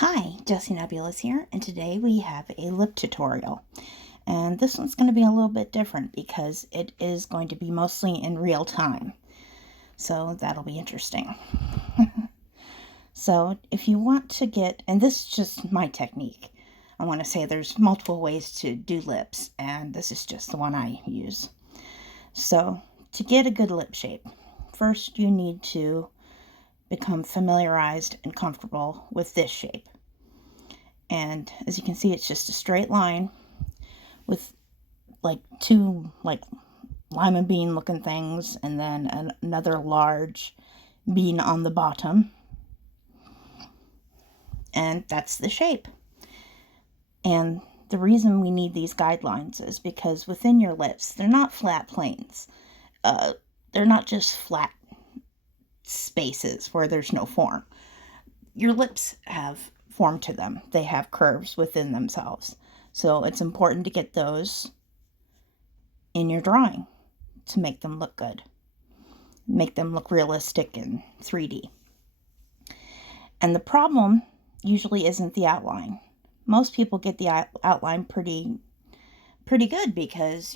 Hi, Jessie Nebulous here, and today we have a lip tutorial. And this one's going to be a little bit different because it is going to be mostly in real time. So that'll be interesting. So if you want to get, and this is just my technique, I want to say there's multiple ways to do lips, and this is just the one I use. So to get a good lip shape, first you need to become familiarized and comfortable with this shape. And as you can see, it's just a straight line with like two lima bean looking things and then another large bean on the bottom. And that's the shape. And the reason we need these guidelines is because within your lips, they're not flat planes. They're not just flat spaces where there's no form. Your lips have form to them. They have curves within themselves. So it's important to get those in your drawing to make them look good. Make them look realistic in 3D. And the problem usually isn't the outline. Most people get the outline pretty good because,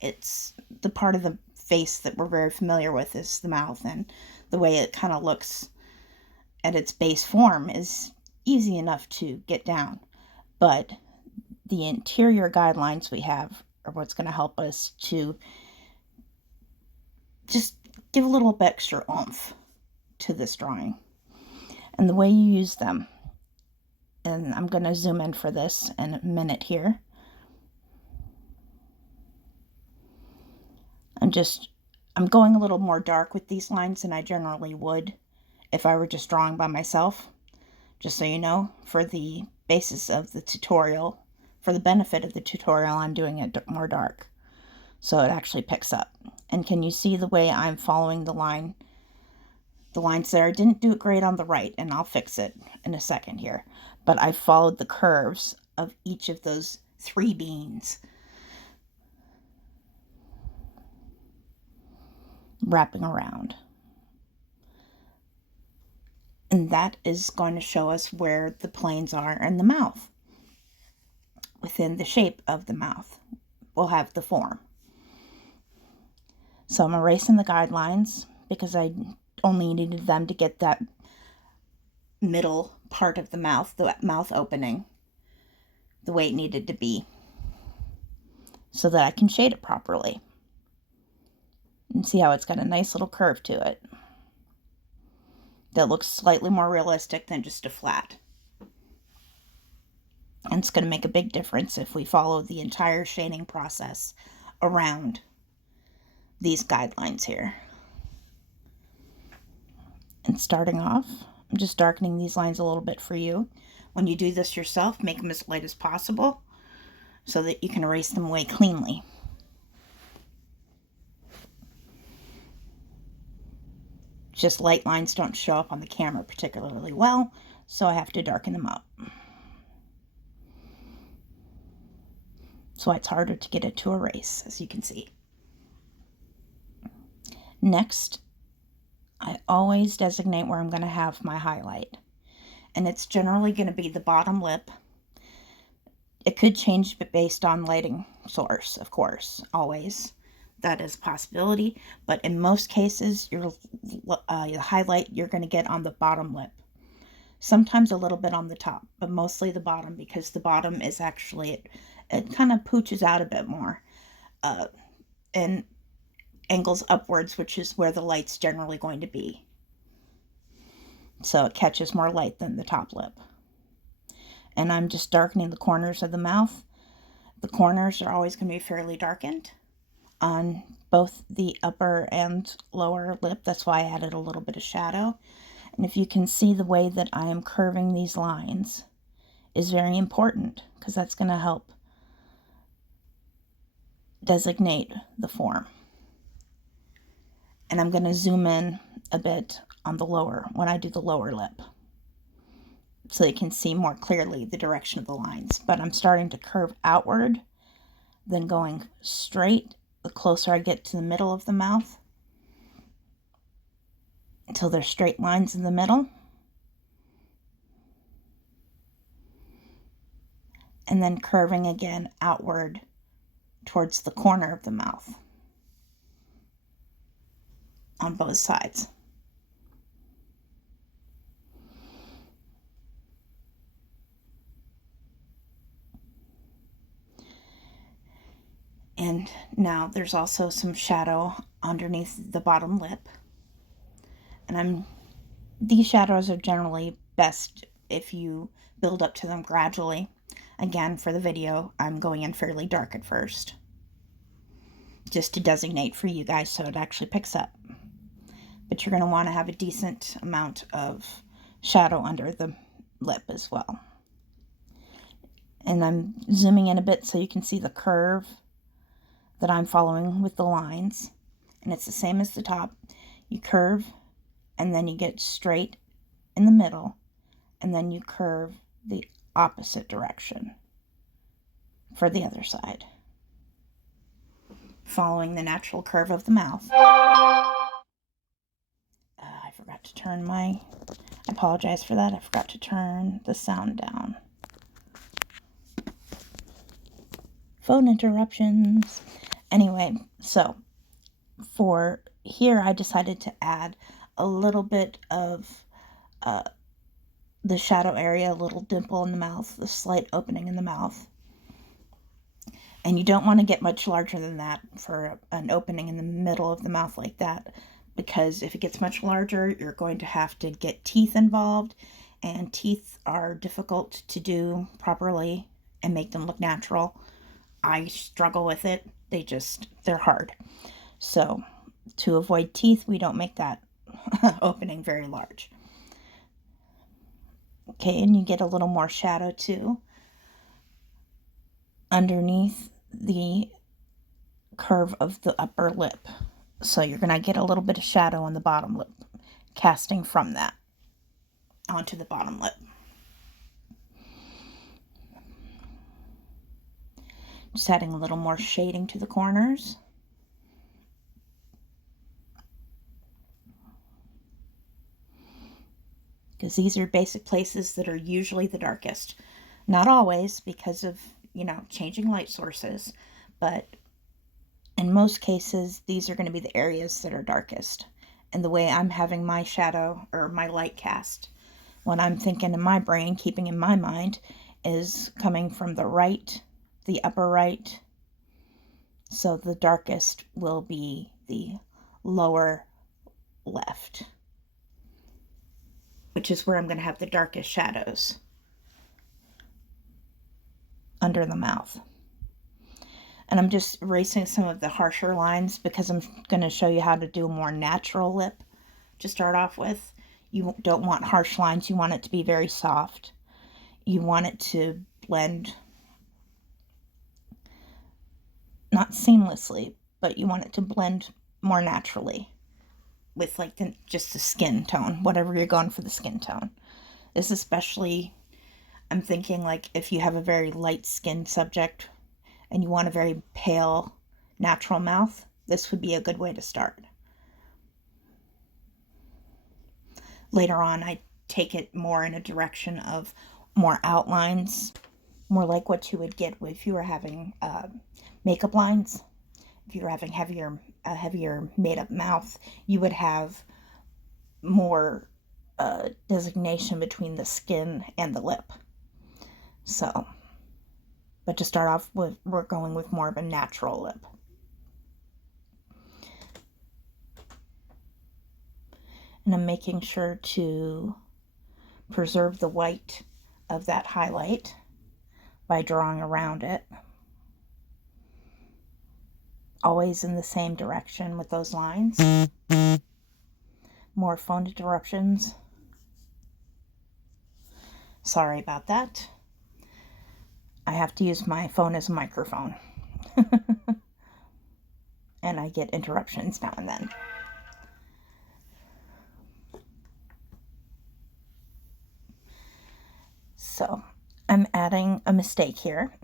it's the part of the face that we're very familiar with is the mouth, and the way it kind of looks at its base form is easy enough to get down. But the interior guidelines we have are what's going to help us to just give a little bit extra oomph to this drawing. And the way you use them, and I'm going to zoom in for this in a minute here. I'm going a little more dark with these lines than I generally would if I were just drawing by myself. Just so you know, for the basis of the tutorial, for the benefit of the tutorial, I'm doing it more dark. So it actually picks up. And can you see the way I'm following the line? The lines there, I didn't do it great on the right, and I'll fix it in a second here. But I followed the curves of each of those three beans, wrapping around. And that is going to show us where the planes are in the mouth. Within the shape of the mouth, we'll have the form. So I'm erasing the guidelines because I only needed them to get that middle part of the mouth opening, the way it needed to be, so that I can shade it properly. And see how it's got a nice little curve to it that looks slightly more realistic than just a flat. And it's going to make a big difference if we follow the entire shading process around these guidelines here. And starting off, I'm just darkening these lines a little bit for you. When you do this yourself, make them as light as possible so that you can erase them away cleanly. Just light lines don't show up on the camera particularly well, so I have to darken them up. So it's harder to get it to erase, as you can see. Next, I always designate where I'm going to have my highlight. And it's generally going to be the bottom lip. It could change based on lighting source, of course, always. That is a possibility. But in most cases, your highlight you're going to get on the bottom lip. Sometimes a little bit on the top, but mostly the bottom, because the bottom is actually, it kind of pooches out a bit more. And angles upwards, which is where the light's generally going to be. So it catches more light than the top lip. And I'm just darkening the corners of the mouth. The corners are always going to be fairly darkened on both the upper and lower lip. That's why I added a little bit of shadow. And if you can see, the way that I am curving these lines is very important, because that's going to help designate the form. And I'm going to zoom in a bit on the lower, when I do the lower lip, so you can see more clearly the direction of the lines. But I'm starting to curve outward, then going straight the closer I get to the middle of the mouth, until there's straight lines in the middle. and then curving again outward towards the corner of the mouth on both sides. And now there's also some shadow underneath the bottom lip. And these shadows are generally best if you build up to them gradually. Again, for the video, I'm going in fairly dark at first, just to designate for you guys so it actually picks up. But you're going to want to have a decent amount of shadow under the lip as well. And I'm zooming in a bit so you can see the curve that I'm following with the lines. And it's the same as the top. You curve, and then you get straight in the middle, and then you curve the opposite direction for the other side, following the natural curve of the mouth. I forgot to turn I apologize for that. I forgot to turn the sound down. Phone interruptions. Anyway, so for here I decided to add a little bit of the shadow area, a little dimple in the mouth, the slight opening in the mouth. And you don't want to get much larger than that for an opening in the middle of the mouth like that, because if it gets much larger, you're going to have to get teeth involved, and teeth are difficult to do properly and make them look natural. I struggle with it. They're hard. So to avoid teeth, we don't make that opening very large. Okay, and you get a little more shadow too underneath the curve of the upper lip. So you're going to get a little bit of shadow on the bottom lip, casting from that onto the bottom lip. Just adding a little more shading to the corners. Because these are basic places that are usually the darkest. Not always, because of, changing light sources, but in most cases, these are going to be the areas that are darkest. And the way I'm having my shadow or my light cast, what I'm thinking in my brain, keeping in my mind, is coming from the right, the upper right. So the darkest will be the lower left, which is where I'm going to have the darkest shadows under the mouth. And I'm just erasing some of the harsher lines because I'm going to show you how to do a more natural lip to start off with. You don't want harsh lines. You want it to be very soft. You want it to blend, not seamlessly, but you want it to blend more naturally with just the skin tone, whatever you're going for the skin tone. This especially, I'm thinking if you have a very light skinned subject and you want a very pale, natural mouth, this would be a good way to start. Later on, I take it more in a direction of more outlines, more like what you would get if you were having makeup lines. If you were having a heavier made-up mouth, you would have more designation between the skin and the lip. So, but to start off with, we're going with more of a natural lip. And I'm making sure to preserve the white of that highlight by drawing around it. Always in the same direction with those lines. More phone interruptions. Sorry about that. I have to use my phone as a microphone. And I get interruptions now and then. So, I'm adding a mistake here.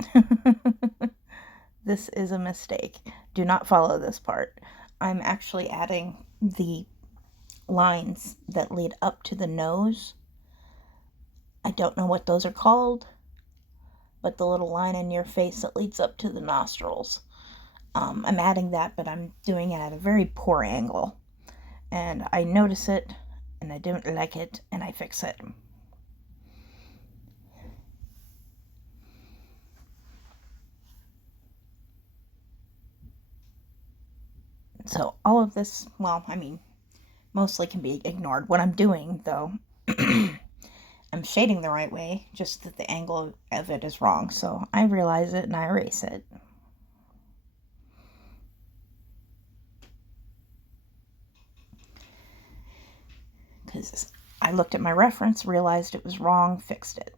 This is a mistake. Do not follow this part. I'm actually adding the lines that lead up to the nose. I don't know what those are called, but the little line in your face that leads up to the nostrils. I'm adding that, but I'm doing it at a very poor angle. And I notice it, and I don't like it, and I fix it. So all of this, well, I mean, mostly can be ignored. What I'm doing, though, I'm shading the right way, just that the angle of it is wrong. So I realize it and I erase it. Because I looked at my reference, realized it was wrong, fixed it.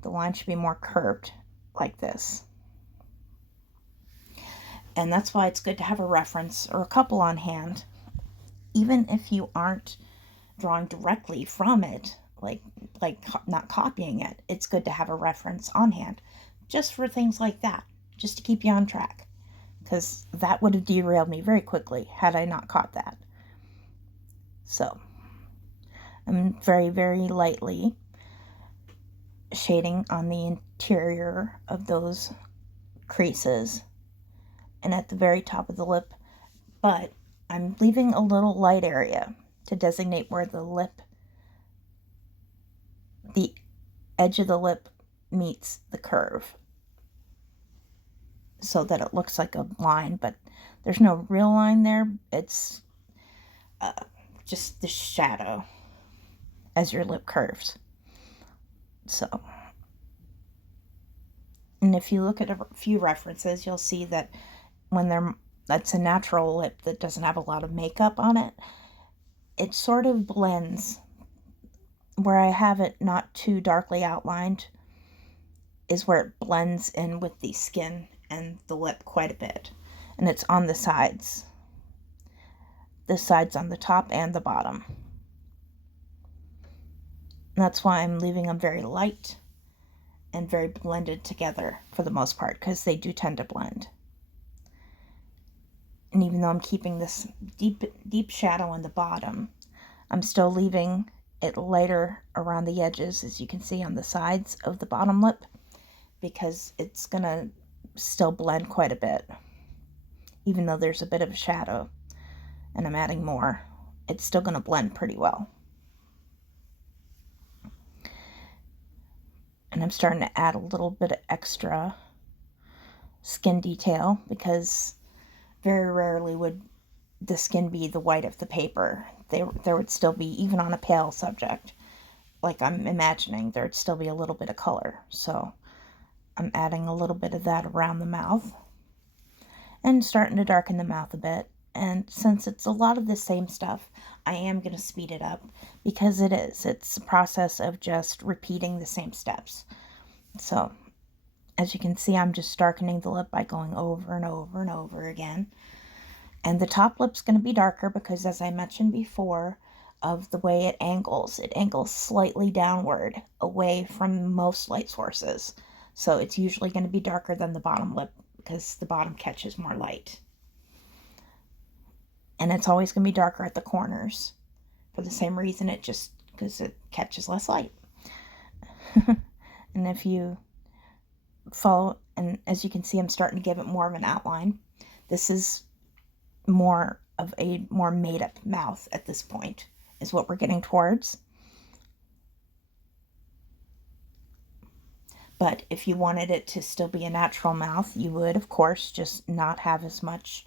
The line should be more curved like this. And that's why it's good to have a reference or a couple on hand, even if you aren't drawing directly from it, like not copying it. It's good to have a reference on hand just for things like that, just to keep you on track, because that would have derailed me very quickly had I not caught that. So I'm very, very lightly shading on the interior of those creases and at the very top of the lip, but I'm leaving a little light area to designate where the edge of the lip meets the curve, so that it looks like a line, but there's no real line there. It's just the shadow as your lip curves. So, and if you look at a few references, you'll see that when that's a natural lip that doesn't have a lot of makeup on it, it sort of blends. Where I have it not too darkly outlined is where it blends in with the skin and the lip quite a bit. And it's on the sides. The sides on the top and the bottom. And that's why I'm leaving them very light and very blended together for the most part, because they do tend to blend. And even though I'm keeping this deep shadow on the bottom, I'm still leaving it lighter around the edges, as you can see on the sides of the bottom lip, because it's gonna still blend quite a bit. Even though there's a bit of a shadow and I'm adding more, it's still gonna blend pretty well. And I'm starting to add a little bit of extra skin detail, because very rarely would the skin be the white of the paper. There would still be, even on a pale subject, like I'm imagining, there'd still be a little bit of color. So I'm adding a little bit of that around the mouth and starting to darken the mouth a bit. And since it's a lot of the same stuff, I am going to speed it up, because it's a process of just repeating the same steps. So as you can see, I'm just darkening the lip by going over and over and over again. And the top lip's going to be darker because, as I mentioned before, of the way it angles slightly downward away from most light sources. So it's usually going to be darker than the bottom lip because the bottom catches more light. And it's always going to be darker at the corners for the same reason, because it catches less light. And if you follow, and as you can see, I'm starting to give it more of an outline. This is more of a more made up mouth at this point, is what we're getting towards. But if you wanted it to still be a natural mouth, you would, of course, just not have as much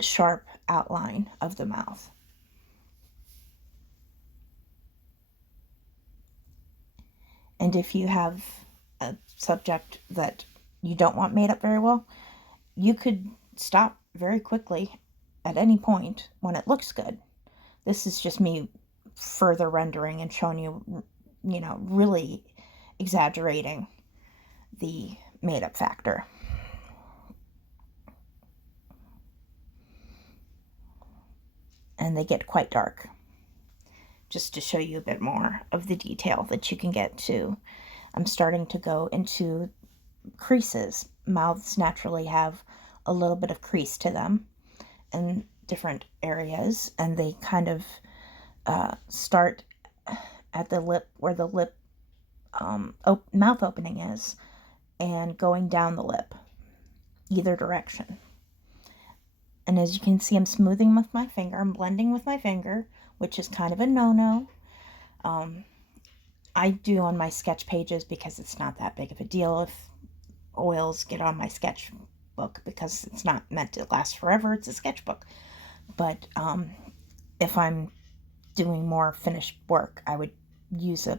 sharp outline of the mouth. And if you have a subject that you don't want made up very well, you could stop very quickly at any point when it looks good. This is just me further rendering and showing you, really exaggerating the made up factor. And they get quite dark, just to show you a bit more of the detail that you can get to. I'm starting to go into creases. Mouths naturally have a little bit of crease to them in different areas, and they kind of start at the lip, where the lip mouth opening is, and going down the lip, either direction. And as you can see, I'm smoothing with my finger. I'm blending with my finger, which is kind of a no-no. I do on my sketch pages because it's not that big of a deal if oils get on my sketchbook, because it's not meant to last forever. It's a sketchbook. But if I'm doing more finished work, I would use a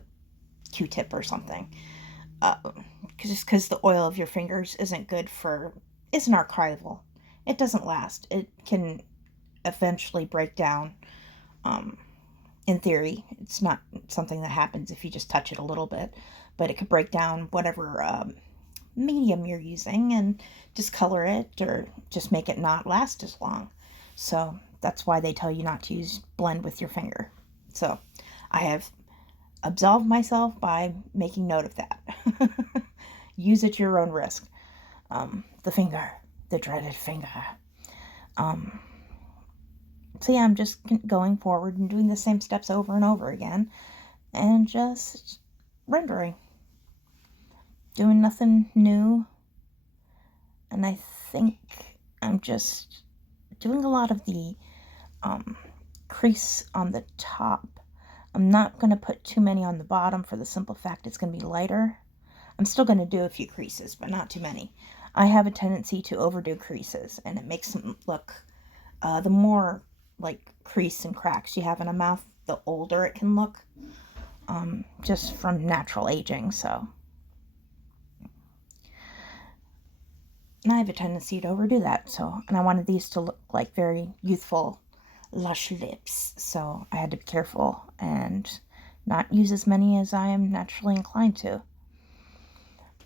Q-tip or something. Just because the oil of your fingers isn't archival. It doesn't last. It can eventually break down. In theory, it's not something that happens if you just touch it a little bit, but it could break down whatever medium you're using and discolor it, or just make it not last as long. So that's why they tell you not to blend with your finger. So I have absolved myself by making note of that. Use at your own risk. The finger, the dreaded finger. So yeah, I'm just going forward and doing the same steps over and over again, and just rendering. Doing nothing new. And I think I'm just doing a lot of the crease on the top. I'm not going to put too many on the bottom for the simple fact it's going to be lighter. I'm still going to do a few creases, but not too many. I have a tendency to overdo creases, and it makes them look, the more like crease and cracks you have in a mouth, the older it can look, just from natural aging. So, and I have a tendency to overdo that. So, and I wanted these to look like very youthful, lush lips. So I had to be careful and not use as many as I am naturally inclined to.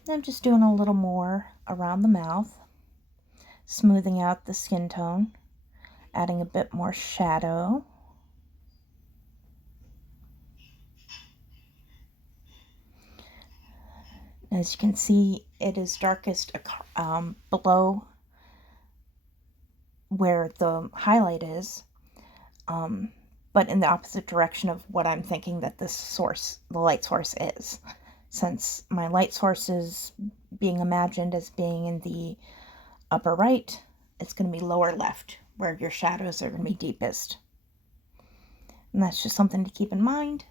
I'm just doing a little more around the mouth, smoothing out the skin tone, adding a bit more shadow. As you can see, it is darkest below where the highlight is, but in the opposite direction of what I'm thinking that this source, the light source, is. Since my light source is being imagined as being in the upper right, it's going to be lower left, where your shadows are going to be deepest. And that's just something to keep in mind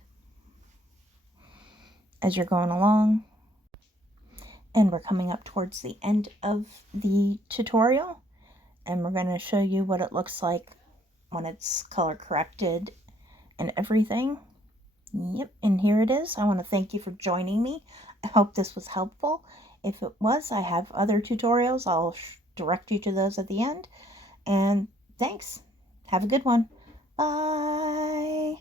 as you're going along. And we're coming up towards the end of the tutorial, and we're going to show you what it looks like when it's color corrected and everything. Yep, and here it is. I want to thank you for joining me. I hope this was helpful. If it was, I have other tutorials. I'll direct you to those at the end. And thanks. Have a good one. Bye.